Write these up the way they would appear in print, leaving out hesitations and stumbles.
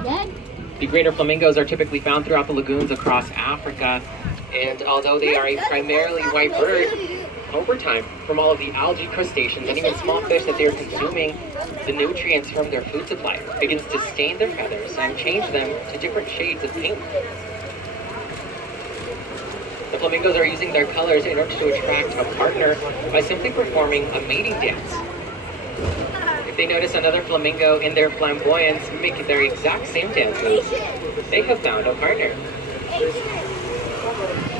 The greater flamingos are typically found throughout the lagoons across Africa, and although they are a primarily white bird, over time, from all of the algae, crustaceans, and even small fish that they're consuming, the nutrients from their food supply begins to stain their feathers and change them to different shades of pink. The flamingos are using their colors in order to attract a partner by simply performing a mating dance. If they notice another flamingo in their flamboyance making their exact same dance moves, they have found a partner.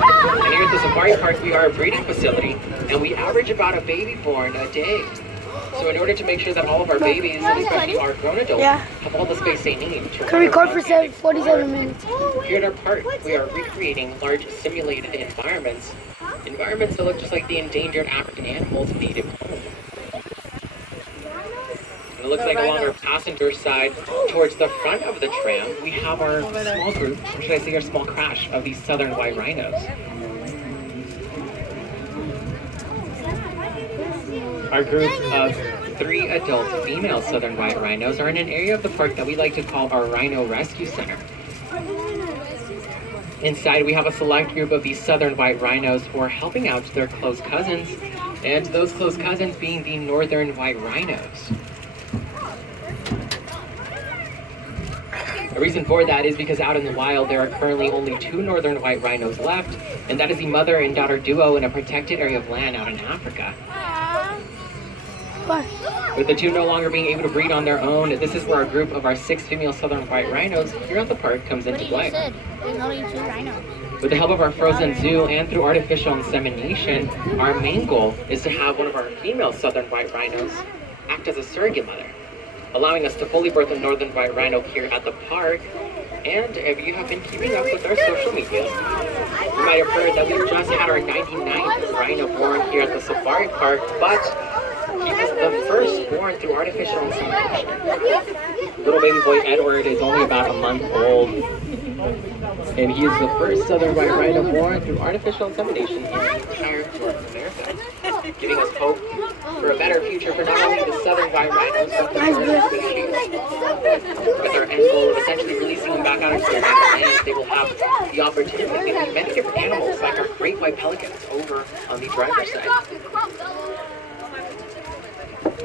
And here at the safari park, we are a breeding facility, and we average about a baby born a day. So in order to make sure that all of our babies, and especially our grown adults, have all the space they need to Can record for 47 minutes. Here at our park, we are recreating large simulated environments that look just like the endangered African animals' native home. And it looks like along our passenger side, towards the front of the tram, we have our small group, or should I say our small crash, of these southern white rhinos. Our group of 3 adult female southern white rhinos are in an area of the park that we like to call our Rhino Rescue Center. Inside, we have a select group of these southern white rhinos who are helping out their close cousins, and those close cousins being the northern white rhinos. The reason for that is because out in the wild, there are currently only 2 northern white rhinos left, and that is the mother and daughter duo in a protected area of land out in Africa. With the 2 no longer being able to breed on their own, this is where a group of our 6 female southern white rhinos here at the park comes into play. With the help of our frozen zoo and through artificial insemination, our main goal is to have one of our female southern white rhinos act as a surrogate mother, allowing us to fully birth a northern white rhino here at the park. And if you have been keeping up with our social media, you might have heard that we just had our 99th rhino born here at the safari park, but he was the first born through artificial insemination. Little baby boy Edward is only about a month old, and he is the first southern white rhino born through artificial insemination in the entire North America, giving us hope for a better future for not only the southern white rhinos, but the northern species. With our end goal of essentially releasing them back out into the land, they will have the opportunity to meet many different animals, like our great white pelicans over on the driver's side.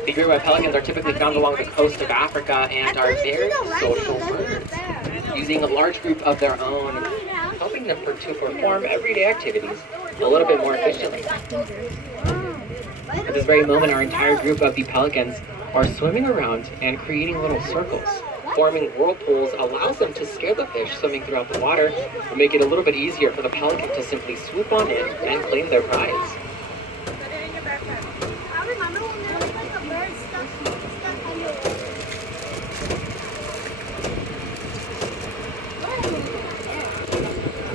The great white pelicans are typically found along the coast of Africa and are very social birds, using a large group of their own, helping them to perform everyday activities a little bit more efficiently. At this very moment, our entire group of the pelicans are swimming around and creating little circles. Forming whirlpools allows them to scare the fish swimming throughout the water and make it a little bit easier for the pelican to simply swoop on in and claim their prize.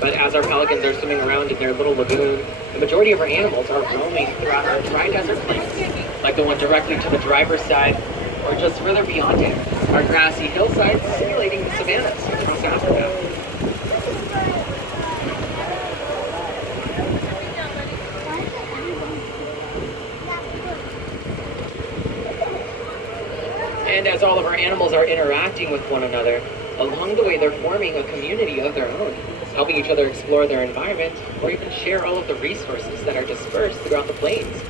But as our pelicans are swimming around in their little lagoon, the majority of our animals are roaming throughout our dry desert plains, like the one directly to the driver's side, or just further beyond it, our grassy hillsides simulating the savannas across Africa. And as all of our animals are interacting with one another, along the way they're forming a community of their own, helping each other explore their environment, or even share all of the resources that are dispersed throughout the plains.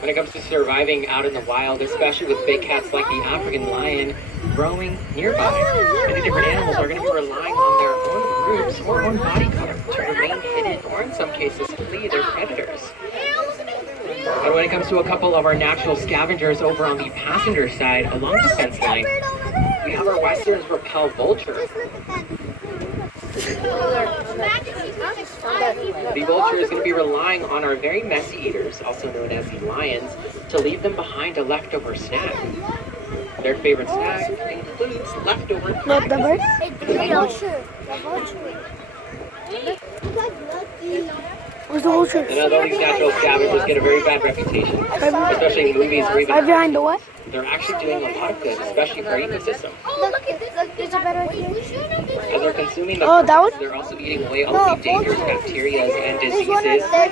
When it comes to surviving out in the wild, especially with big cats like the African lion growing nearby, many different animals are going to be relying on their own groups or own body color to remain hidden, or in some cases flee their predators. But when it comes to a couple of our natural scavengers over on the passenger side along the fence line, we have our Western's Repel vulture. The vulture is going to be relying on our very messy eaters, also known as the lions, to leave them behind a leftover snack. Their favorite snack includes leftover Look, the bird. Where's the vulture? And although these natural scavengers get a very bad reputation, especially in movies or even Right behind the what? they're actually doing a lot of good, especially for our ecosystem. There's a better here. As they're consuming the Oh, that one? they're also eating away all of the dangerous bacteria and diseases that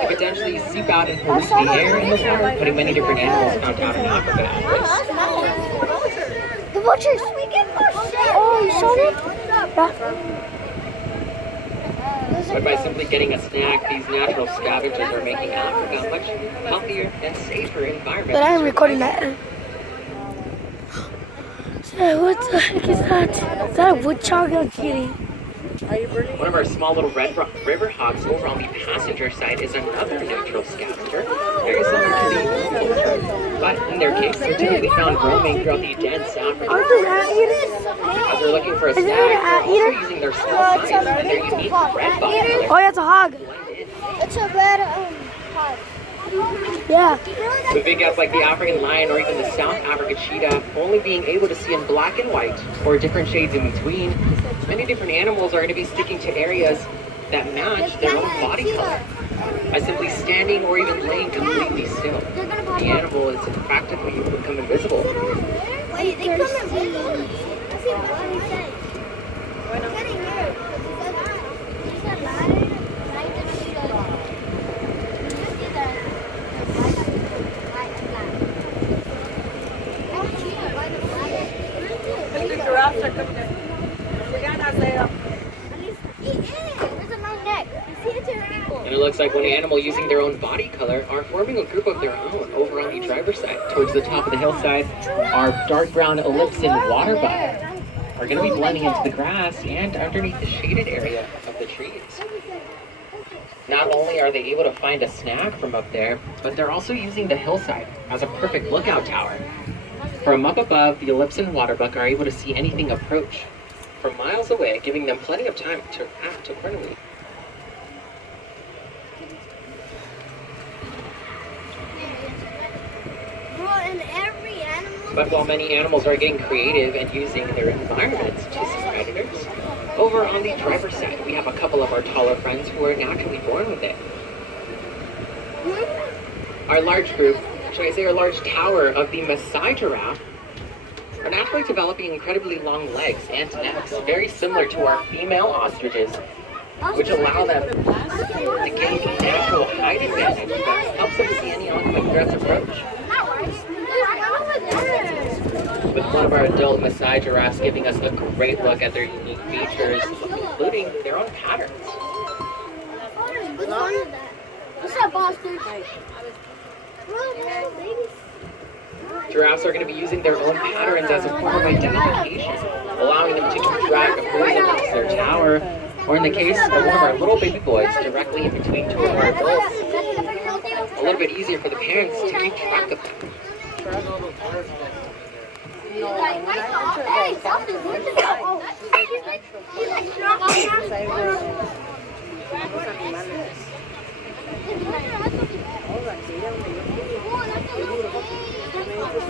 could potentially seep out and pollute the air and the water, putting many different animals found out in Africa at risk. The vultures. Oh, you saw them? Yeah. But by simply getting a snack, these natural scavengers are making Africa a much healthier and safer environment. But I'm recording that. What the heck is that? Is that a woodchuck? I'm kidding. One of our small little river hawks over on the passenger side is another natural scavenger, very similar to the vulture. But in their case, they're typically found roaming throughout the dense African Aren't those anteaters? As they're looking for a snack, they're also using their small size and their unique red body color Oh, yeah, it's a hog. to blend in. It's a red hog. Yeah. With big guys like the African lion or even the South African cheetah only being able to see in black and white or different shades in between, many different animals are going to be sticking to areas that match their own body color. By simply standing or even laying completely still, the animal is practically become invisible. Wait, they come invisible? And it looks like one animal using their own body color are forming a group of their own over on the driver's side. Towards the top of the hillside, our dark brown ellipsin water buck are going to be blending into the grass and underneath the shaded area of the trees. Not only are they able to find a snack from up there, but they're also using the hillside as a perfect lookout tower. From up above, the ellipsin water buck are able to see anything approach from miles away, giving them plenty of time to act accordingly. But while many animals are getting creative and using their environments to see predators, over on the driver's side, we have a couple of our taller friends who are naturally born with it. Our large group, should I say our large tower of the Maasai giraffe, are naturally developing incredibly long legs and necks, very similar to our female ostriches, which allow them to gain a natural height advantage that helps them see any oncoming threats approach. With one of our adult Maasai giraffes giving us a great look at their unique features, including their own patterns. What's up, bastard? Giraffes are going to be using their own patterns as a form of identification, allowing them to keep track of who is amongst their tower, or in the case of one of our little baby boys directly in between two of our adults, a little bit easier for the parents to keep track of them.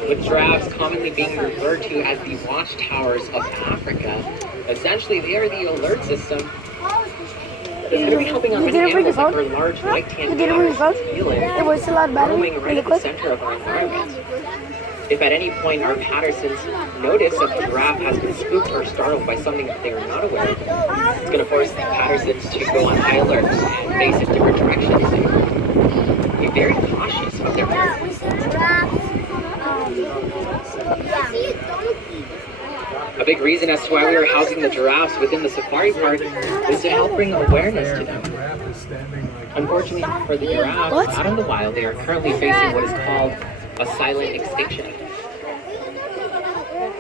With giraffes commonly being referred to as the watchtowers of Africa, essentially they are the alert system that's going to be helping on many animals like our large white-tanned pattersons roaming right at the center of our environment. If at any point our Pattersons notice that the giraffe has been spooked or startled by something that they are not aware of, it's going to force the Pattersons to go on high alert and face in different directions and be very cautious of their movements. A big reason as to why we are housing the giraffes within the safari park is to help bring awareness to them. Unfortunately for the giraffes, out in the wild, they are currently facing what is called a silent extinction.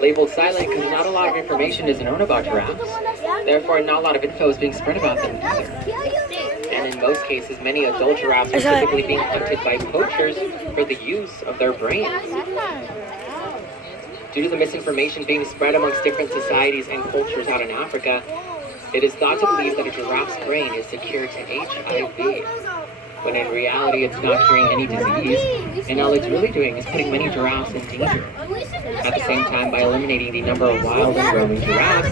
Labeled silent because not a lot of information is known about giraffes, therefore not a lot of info is being spread about them either. And in most cases, many adult giraffes are typically being hunted by poachers for the use of their brains. Due to the misinformation being spread amongst different societies and cultures out in Africa, it is thought to believe that a giraffe's brain is secure to HIV. when in reality it's not curing any disease, and all it's really doing is putting many giraffes in danger. At the same time, by eliminating the number of wild and roaming giraffes,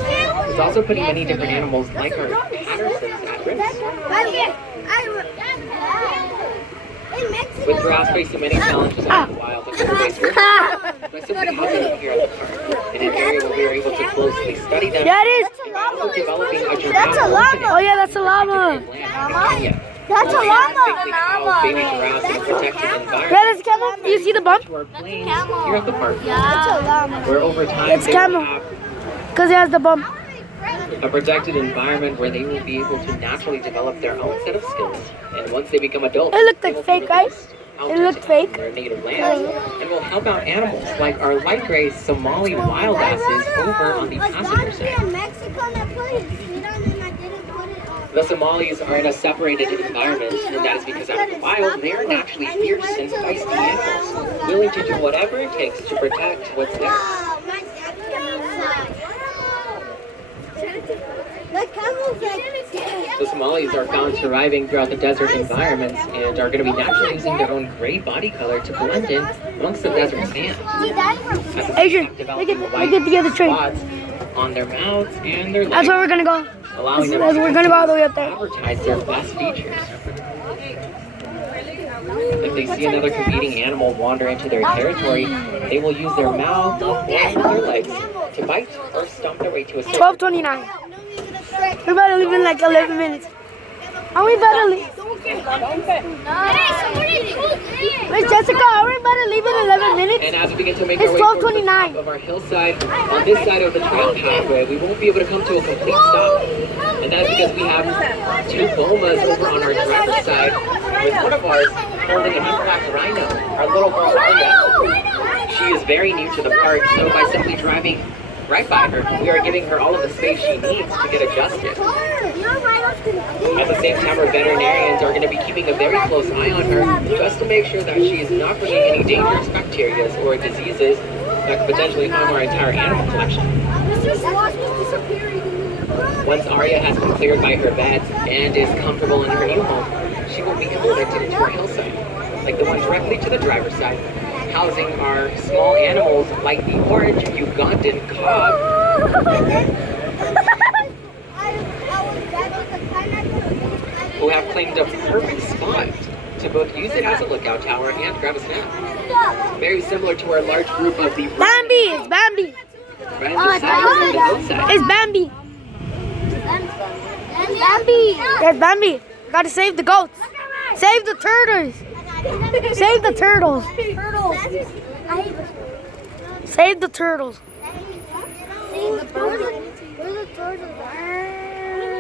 it's also putting many different animals like our Pattersons at risk. With giraffes facing many challenges out in the wild, and today's work by simply housing them here at the park, in an area where we are able to closely study them, Yeah, it is. and by also developing a giraffe That's a llama. Oh yeah, that's a llama. That's a llama. Baby giraffes in a protected environment. Yeah, that's a camel. Do you see the bump? To our plains here at the park, That's a llama. where over time It's they will camel. have Because it has the bump. a protected environment where they will be able to naturally develop their own set of skills. And once they become adults, It looked they like will fake, be right? released out It looked into fake. their native lands and will help out animals like our light gray Somali wild asses over on the passenger side. The Somalis are in a separated environment, and that is because out in the wild, they are naturally fierce and feisty animals, willing to do whatever it takes to protect what's theirs. The Somalis are found surviving throughout the desert environments and are going to be naturally using their own gray body color to blend in amongst the desert sand. Adrian, look at the other train. Spots on their mouths and their That's legs, where we're gonna go. allowing them We're gonna go all the way up to there. advertise their best features. If they see another competing animal wander into their territory, they will use their mouth or their legs to bite or stomp their way to a 12:29. We're about to leave in like 11 minutes. Are we about to leave? Wait, Jessica, are we about to leave in 11 minutes? And as we begin to make It's our way towards the 12:29. top of our hillside, on this side of the trail pathway, we won't be able to come to a complete stop. And that's because we have two bomas over on our driver's side, with one of ours holding an impact rhino, our little girl Arya. She is very new to the park, so by simply driving right by her, we are giving her all of the space she needs to get adjusted. At the same time, our veterinarians are going to be keeping a very close eye on her just to make sure that she is not bringing any dangerous bacteria or diseases that could potentially harm our entire animal collection. Once Arya has been cleared by her vets and is comfortable in her new home, she will be converted into our hillside, like the one directly to the driver's side, housing our small animals like the orange Ugandan cob, who have claimed a perfect spot to both use it as a lookout tower and grab a snack. Very similar to our large group of the Bambi, it's Bambi. right on the side of the hillside. It's Bambi. Bambi. That's Bambi. Gotta save the goats. Save the turtles. Save the turtles. Save the turtles.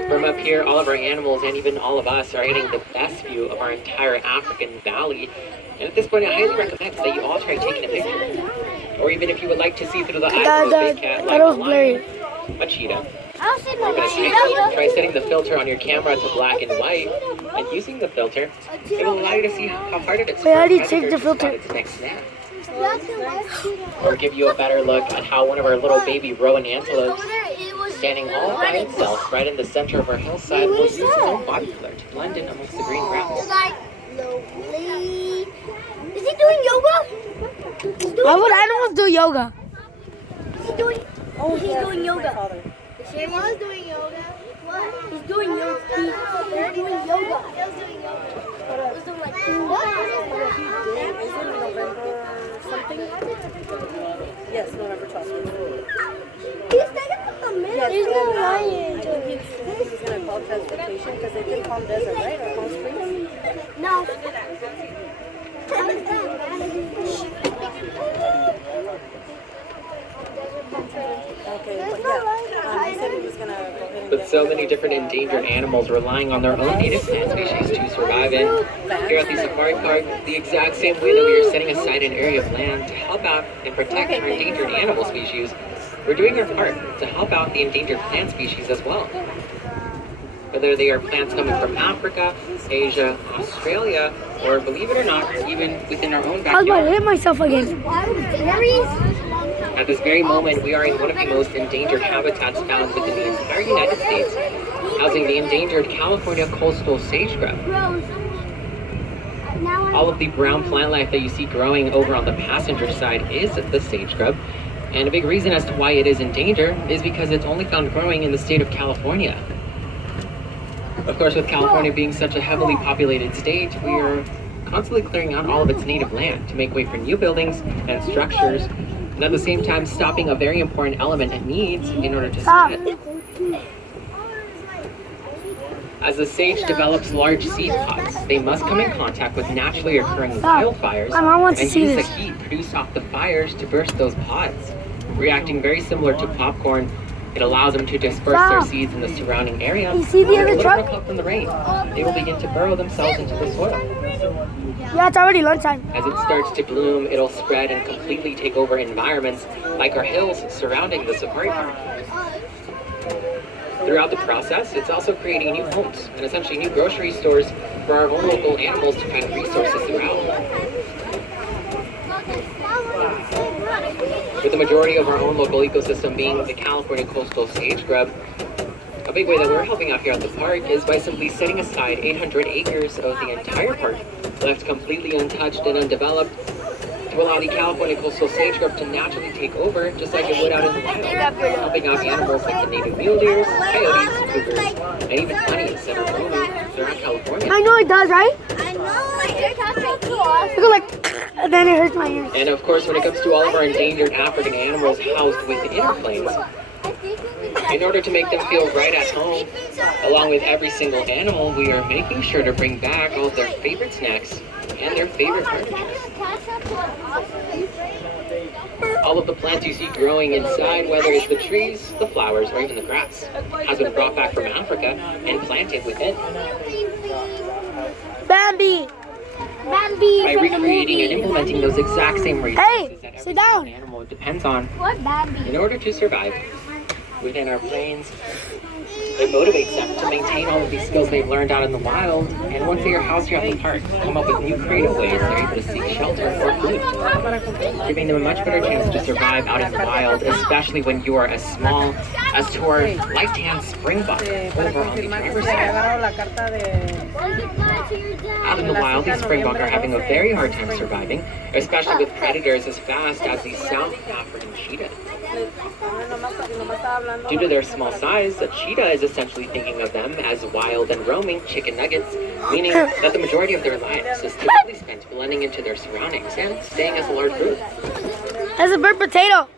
From up here, all of our animals and even all of us are getting the best view of our entire African valley. And at this point, I highly recommend that you all try taking a picture. Or even if you would like to see through the eyes of a big cat like a lion, a cheetah. You're going to try setting the filter on your camera to black and white. And using the filter, it will allow you to see how hard it is for Wait, how do you a take predator the to filter? spot its next snack. Or give you a better look at how one of our little baby rowan antelopes, standing all by itself right in the center of our hillside, will use its own body color to blend in amongst the green grass. Is he doing yoga? Why would animals do yoga? Is he doing? Oh, he's doing yoga. He was doing yoga. What? He's doing yoga. He's doing yoga. He's doing yoga. He's doing like what? Is it November something? Yes, November 12th. He's taking a minute. Yes, He's not I lying. think he's going to call transportation because it's in Palm Desert, right? Or Palm Springs? No. Okay, but yeah, he said he was going to go ahead and With so many different endangered animals relying on their own native plant species to survive in, here at the safari park, the exact same way that we are setting aside an area of land to help out and protect our endangered animal species, we're doing our part to help out the endangered plant species as well. Whether they are plants coming from Africa, Asia, Australia, or believe it or not, even within our own I was about to backyard. hit myself again. At this very moment, we are in one of the most endangered habitats found within the entire United States, housing the endangered California coastal sage-grouse. All of the brown plant life that you see growing over on the passenger side is the sage grub. And a big reason as to why it is in danger is because it's only found growing in the state of California. Of course, with California being such a heavily populated state, we are constantly clearing out all of its native land to make way for new buildings and structures, and at the same time stopping a very important element it needs in order to spread. As the sage develops large seed pods, they must come in contact with naturally occurring wildfires My mom wants to and see use this. the heat produced off the fires to burst those pods. Reacting very similar to popcorn, it allows them to disperse their Stop. seeds in the surrounding area. You see the other With a truck? little help from the rain, they will begin to burrow themselves into the soil. Yeah, it's already lunchtime. As it starts to bloom, it'll spread and completely take over environments like our hills surrounding the safari park. Throughout the process, it's also creating new homes and essentially new grocery stores for our own local animals to find resources throughout. With the majority of our own local ecosystem being the California coastal sage grub, a big way that we're helping out here at the park is by simply setting aside 800 acres of the entire park, left completely untouched and undeveloped, to allow the California coastal sage grub to naturally take over, just like it would out in the wild, helping out animals like the native mule deers, coyotes, cougars, and even bunnies that are roaming throughout California. I know it does, right? I know, you're talking to us. Look like, and then it hurts my ears. And of course, when it comes to all of our endangered African animals housed within our plains, in order to make them feel right at home, along with every single animal, we are making sure to bring back all of their favorite snacks and their favorite furniture. All of the plants you see growing inside, whether it's the trees, the flowers, or even the grass, has been brought back from Africa and planted within. Bambi! Bambi By from the recreating and movie. implementing those exact same resources Hey, that every sit single down. animal depends on What Bambi? in order to survive within our plains, it motivates them to maintain all of these skills they've learned out in the wild, and once they are housed here at the park, come up with new creative ways they're able to seek shelter or food, giving them a much better chance to survive out in the wild, especially when you are as small as to our light-tanned springbok over on the driver's side. Out in the wild, these springbok are having a very hard time surviving, especially with predators as fast as the South African cheetah. Due to their small size, a cheetah is essentially thinking of them as wild and roaming chicken nuggets, meaning that the majority of their lives is typically spent blending into their surroundings and staying as a large group. That's a burnt potato.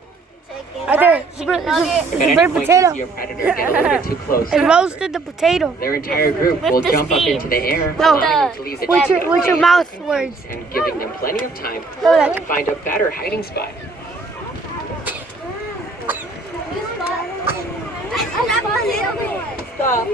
Right there. It's a burnt, If at it's a any burnt point you see potato. a predator get a little bit too close, It roasted the potato. their entire group will jump up into the air, No. allowing them to leave the What's your chicken mouth words? and giving them plenty of time Go to find a better hiding spot. Stop.